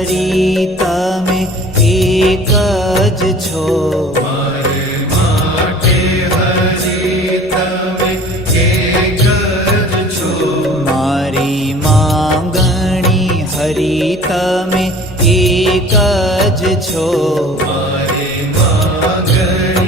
હરિ તમે એક જ છો. મારે માટે હરિ તમે એક જ છો. મારી માંગણી હરિ તમે એક જ છો. મારી માંગણી